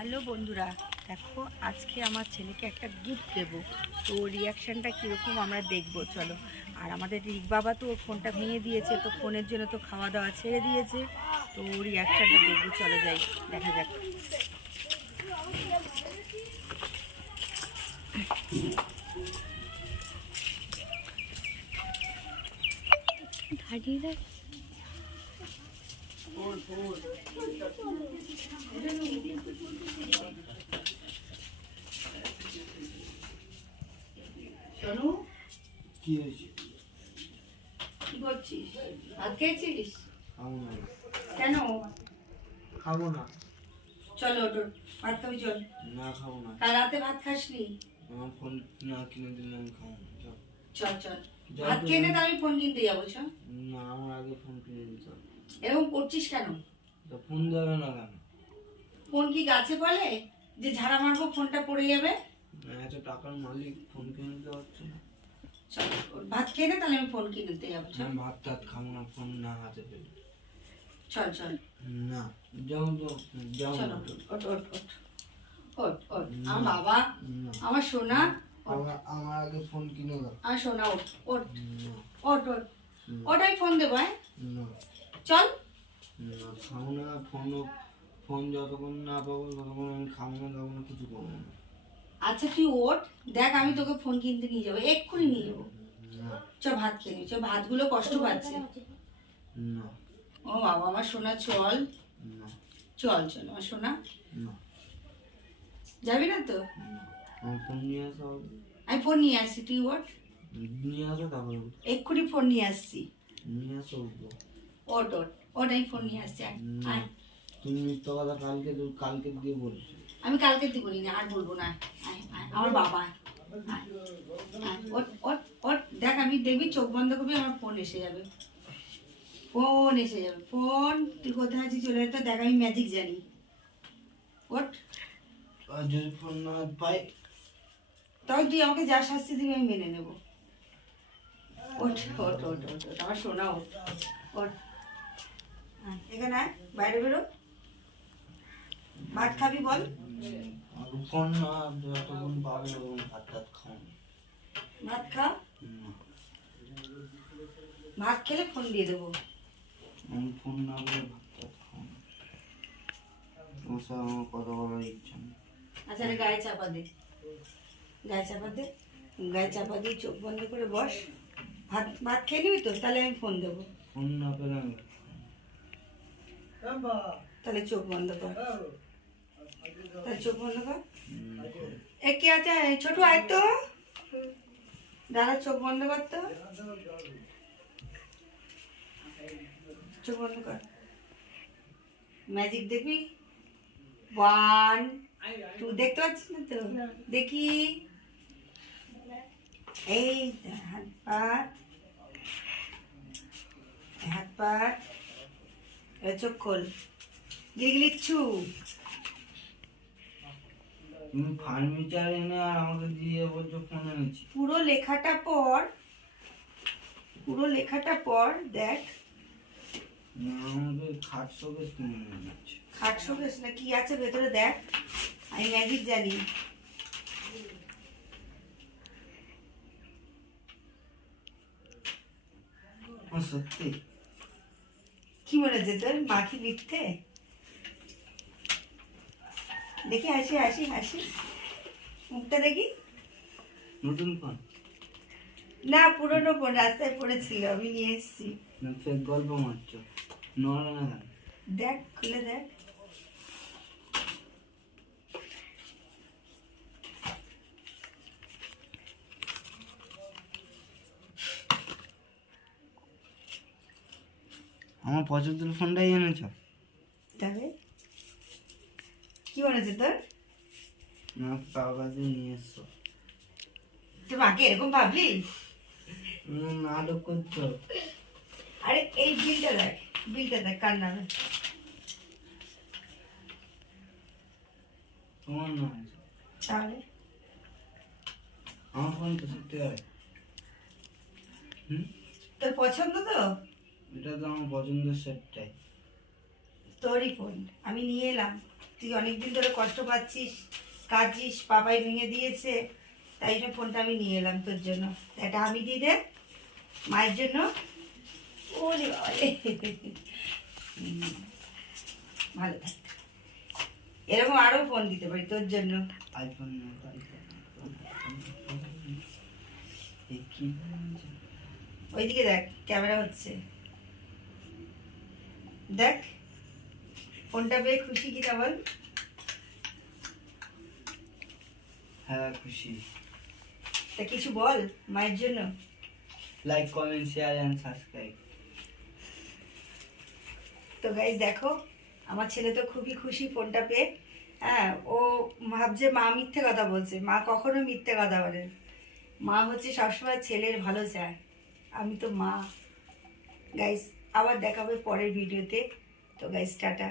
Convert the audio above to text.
Hello বন্ধুরা, দেখো আজকে আমার ছেলেকে একটা গিফট দেবো। তো রিয়াকশানটা কীরকম আমরা দেখব, চলো। আর আমাদের রিক বাবা তো ফোনটা ভেঙে দিয়েছে, তো ফোনের জন্য তো খাওয়া দাওয়া ছেড়ে দিয়েছে। তো রিয়াকশানটা দেখব, চলো যাই, দেখা যাক। দাঁড়িয়ে কি হয়েছে? কি করছিস? ভাত খেয়েছিস কেন? খাব না। চলো ওটো ভাত খাবি চল। না খাব না। কাল রাতে ভাত খাসনি? আমার ফোন না কিনে দিলে আমি খাব না। চল চল। ভাত। খেয়ে তো আমি ফোন কিনতে যাব চল। না আমার আগে ফোন কিনে দিতে হবে। এরকম করছিস কেন? ফোন যাবে না কেন? ফোন কি গাছে বলে যে ঝাড়া মারবো ফোনটা পড়ে যাবে? এত টাকার মালিক ফোন কিনে দিতে পারছে না। চল ভাত খেয়ে নে তাহলে আমি ফোন কিনতে যাব চল। ভাত টাত খাব না ফোন না হাতে পেলে। চল চল। না যাও তো যাও চল ওট ওট ওট ওট ওট আমার বাবা। আমার সোনা আমার আমার আগে ফোন কিনে দাও। আমার সোনা ওট ওট ওট ওট ওট আমি ফোন দেবো হ্যাঁ? চল। খাব না ফোন ফোন যতক্ষণ না পাবো ততক্ষণ আমি খাব না কিছু করব না। আচ্ছা তুই ওট দেখ আমি তোকে ফোন কিনতে নিয়ে যাব। এক্ষুনি নিয়ে যাব। চ ভাত খেয়ে নি। চ ভাতগুলো কষ্ট পাচ্ছে। না। ও বাবা আমার সোনা চল। না। চল চল আমার সোনা। না। যাবি না তো? আমি ফোন নিয়ে আসছি তুই ওট নিয়ে আসো তারপরে এক্ষুনি ফোন নিয়ে আসছি। নিয়ে আসো ওট ওট ওট আমি ফোন নিয়ে আসছি আয়, তুমি মিথ্যা কথা কালকে তো- কালকে দিয়ে বলছো। আমি কালকে দিব না আর বলব না আমার বাবা দেখ আমি দেখবি চোখ বন্ধ করবি আমার ফোন এসে যাবে। ফোন এসে যাবে ফোন তুই কোথায় আছিস চলে যেত দেখ আমি ম্যাজিক জানি। ওট যদি ফোন না পাই? তাও তুই আমাকে যা শাস্তি দিবি আমি মেনে নেব। ওট ওট ওট ওট ওট আমার শোনা আয়, এখানে আয়, বাইরে বেরো। ভাত খাবি বল। ভাত খা। ভাত খেলে ফোন দিয়ে দেবো। ফোন না করে ভাত তোমার সাথে আমার কথা বলার ইচ্ছা নেই। আচ্ছা গায়ে চাপা দে। গায়ে চাপা দে। গায়ে চাপা দিয়ে চোখ বন্ধ করে বস। ভাত ভাত খেয়ে নিবি তো? তাহলে আমি ফোন দেবো। ফোন না পেলে আমি তাহলে চোখ বন্ধ কর। তাহলে চোখ বন্ধ কর। এ কি আছে? ছোট আয় তো। দাদা চোখ বন্ধ কর তো। চোখ বন্ধ কর। ম্যাজিক দেখবি? ওয়ান টু দেখতে পাচ্ছিস না তো? দেখি। এই হাত পাত হাত পাত চোখ খোল গিলিচ্ছু তুমি ফার্নিচার এনে আর আমাকে দিয়ে বলছো ফোন এনেছি। পুরো লেখাটা পর পুরো লেখাটা পর দেখ। আমাকে খাট শোকেস কিনে যাচ্ছে খাট শোকেস না কি আছে ভেতরে দেখ। আমি ম্যাজিক জানি। সত্যি। কি মনে হচ্ছে তোর মাখি লিখতে? দেখি হাসি হাসি হাসি। মুখটা দেখি? নতুন ফোন? না পুরনো ফোন রাস্তায় পড়েছিল আমি নিয়ে এসেছি। গল্প মারছ নড়া না দেখ খুলে দেখ। আমার পছন্দের ফোনটাই এনেছ। তবে কি হচ্ছে তোর? না কাগজে নিয়ে এসছো তুই মাকে এরকম ভাবলি? উম, নাটক করছ। আরে এই বিলটা দেখ বিলটা দেখ কার নামে? তোমার না আছে। তাহলে? আমার ফোন তো সত্যি হয়। তোর পছন্দ তো? এটা তো আমার পছন্দের সেটটাই তোরই ফোন আমি নিয়ে এলাম। তুই অনেকদিন ধরে কষ্ট পাচ্ছিস কাঁদছিস বাবাই ভেঙে দিয়েছে তাই জন্য ফোনটা আমি নিয়ে এলাম তোর জন্য। এটা আমি দিয়ে দে মায়ের জন্য। ওরে ভালো থাক। এরকম আরও ফোন দিতে পারি তোর জন্য। আইফোন ওইদিকে দেখ ক্যামেরা হচ্ছে। দেখ ফোনটা পেয়ে খুশি কিনা বল। হ্যাঁ খুশি। তা কিছু বল মায়ের জন্য। Like comment share and subscribe তো গাইজ দেখো আমার ছেলে তো খুবই খুশি ফোনটা পেয়ে। হ্যাঁ ও ভাবছে মা মিথ্যে কথা বলছে। মা কখনো মিথ্যে কথা বলে মা হচ্ছে সবসময় ছেলের ভালো চায় আমি তো মা। গাইজ আবার দেখাবে পরের ভিডিওতে। তো গাইজ টাটা।